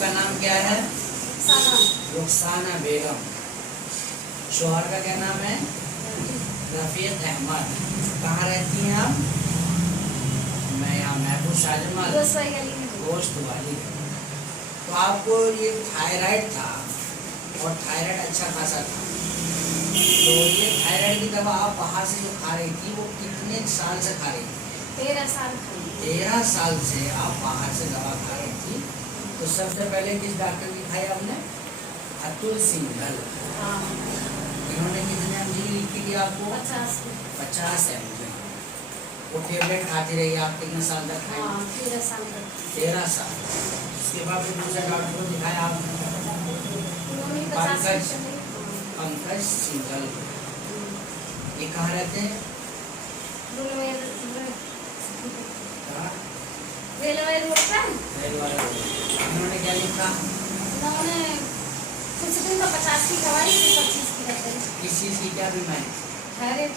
का नाम क्या है? रुखसाना बेगम। शोहर का क्या नाम है? रफीक अहमद। कहाँ रहती हैं आप? मैं यहाँ महबूब शाहजमाल गोश्त वाली। तो आपको ये थायराइड था और थायराइड अच्छा खासा था, तो ये थायराइड की दवा आप बाहर से जो खा रही थी वो कितने साल से खा रही थी? 13 साल। 13 साल से आप बाहर से दवा खा रही थी। तो सबसे पहले किस डॉक्टर की खाई आपने? अतुल सिंघल। इन्होंने कितने एमजी लिखी थी आपको? 50 एमजी। वो टेबलेट खाती रही आप कितने साल तक खाई? 13 साल तक। 13 साल। उसके बाद फिर दूसरे डॉक्टर को दिखाया आपने? पंकज सिंघल। ये कहाँ रहते हैं? रेलवे रोड पर। उन्होंने क्या लिखा? उन्होंने कुछ दिन तो 50 की दवाई, 25 की रहते हैं। किस चीज़ की क्या बीमारी? थायराइड।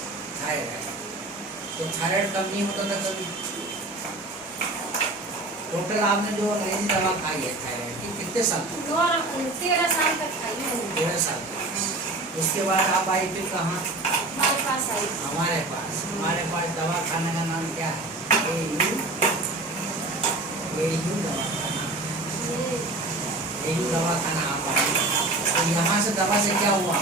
तो थायराइड कम नहीं होता था कभी? टोटल आपने जो अंग्रेजी दवा खाई है थायराइड की कितने साल? 13 साल तक खाई है। 13 साल तक। उसके बाद आप आई फिर कहाँ? हमारे पास आई। हमारे पास दवा खाने का नाम क्या है? एयू दवाखाना। एयू दवाखाना आप आई। तो यहाँ से दवा से क्या हुआ?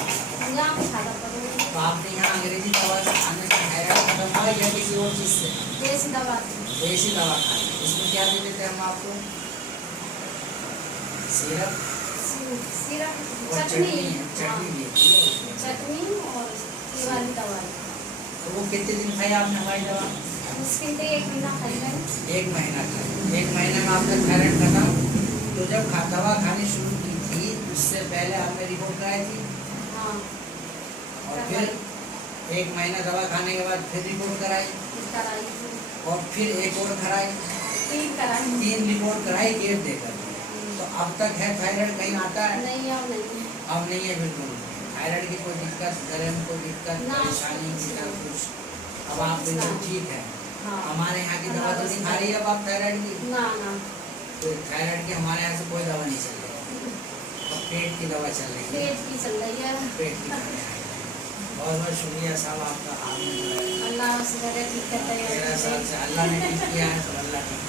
तो आपने यहाँ अंग्रेजी दवा से खाने से थायराइड खत्म हुआ या किसी और चीज़ से? देसी दवा खाई। इसमें क्या दे देते हम आपको? सिरप और चटनी और ये वाली दवाई। तो वो कितने दिन खाई आपने हमारी दवा? मुश्किल से 1 महीना खाई है। 1 महीना खाई। 1 महीने में आपने थायराइड खत्म। तो जब दवा खानी शुरू की थी उससे पहले आपने रिपोर्ट कराई थी? हाँ। और फिर 1 महीना दवा खाने के बाद फिर रिपोर्ट कराई और फिर एक और कराई। 3 रिपोर्ट कराई डेट देकर। तो अब तक है थायराइड कहीं आता है? नहीं, अब नहीं है बिल्कुल। थायराइड की कोई दिक्कत, गले में कोई दिक्कत, परेशानी कुछ? अब आप बिल्कुल ठीक है। हाँ। हमारे यहाँ की दवा तो नहीं खा रही है अब आप थायराइड की? ना। तो थायराइड की हमारे यहाँ से कोई दवा नहीं चल रही। अब पेट की दवा चल रही है। पेट की चल रही है। पेट की दवा। बहुत बहुत शुक्रिया साहब आपका। आपने अल्लाह से ठीक करता है। 13 साल से अल्लाह ने ठीक किया है तो अल्लाह ठीक